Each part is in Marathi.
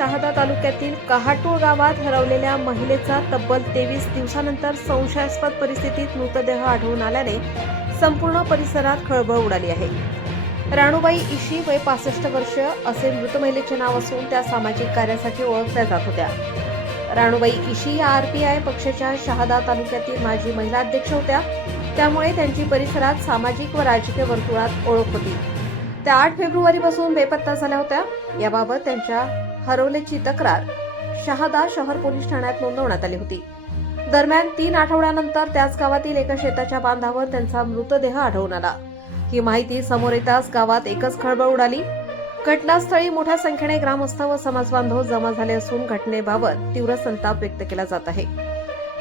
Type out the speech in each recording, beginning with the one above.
शहादा तालुक्यातील कहाटूळ गावात हरवलेल्या महिलेचा तब्बल 23 दिवसानंतर संशयास्पद परिस्थितीत मृतदेह आढळून आल्याने संपूर्ण परिसरात खळबळ उडाली आहे. राणूबाई इशी वय 65 वर्ष असे मृत महिलेचे नाव असून त्या सामाजिक कार्यासाठी ओळखल्या जात होत्या. राणूबाई इशी या आरपीआय पक्षाच्या शहादा तालुक्यातील माजी महिला अध्यक्ष होत्या. त्यामुळे त्यांची परिसरात सामाजिक व राजकीय वर्तुळात ओळख होती. त्या 8 फेब्रुवारीपासून बेपत्ता झाल्या होत्या. याबाबत त्यांच्या हरवल्याची तक्रार शहादा शहर पोलीस ठाण्यात नोंदवण्यात आली होती. दरम्यान 3 आठवड्यानंतर त्याच गावातील एका शेताच्या बांधावर त्यांचा मृतदेह आढळून आला. ही माहिती समोर येताच गावात एकच खळबळ उडाली. घटनास्थळी मोठ्या संख्येने ग्रामस्थ व समाजबांधव जमा झाले असून घटनेबाबत तीव्र संताप व्यक्त केला जात आहे.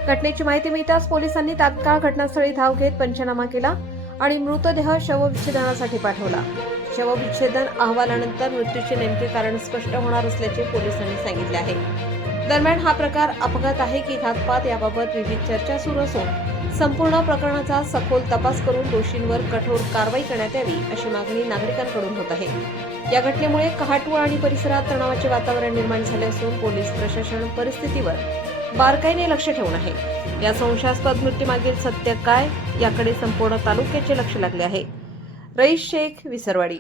घटनेची माहिती मिळताच पोलिसांनी तात्काळ घटनास्थळी धाव घेत पंचनामा केला आणि मृतदेह शवविच्छेदनासाठी पाठवला. शवविच्छेदन अहवालानंतर मृत्यूचे नेमके कारण स्पष्ट होणार असल्याचे पोलिसांनी सांगितले आहे. दरम्यान हा प्रकार अपघात आहे की घातपात याबाबत विविध चर्चा सुरू असून संपूर्ण प्रकरणाचा सखोल तपास करून दोषींवर कठोर कारवाई करण्यात यावी अशी मागणी नागरिकांकडून होत आहे. या घटनेमुळे कहाटूळ आणि परिसरात तणावाचे वातावरण निर्माण झाले असून पोलीस प्रशासन परिस्थितीवर बारकाईने लक्ष ठेवून आहे. या संशयास्पद मृत्यूमागील सत्य काय याकडे संपूर्ण तालुक्याचे लक्ष लागले आहे. रईस शेख, विसरवाडी.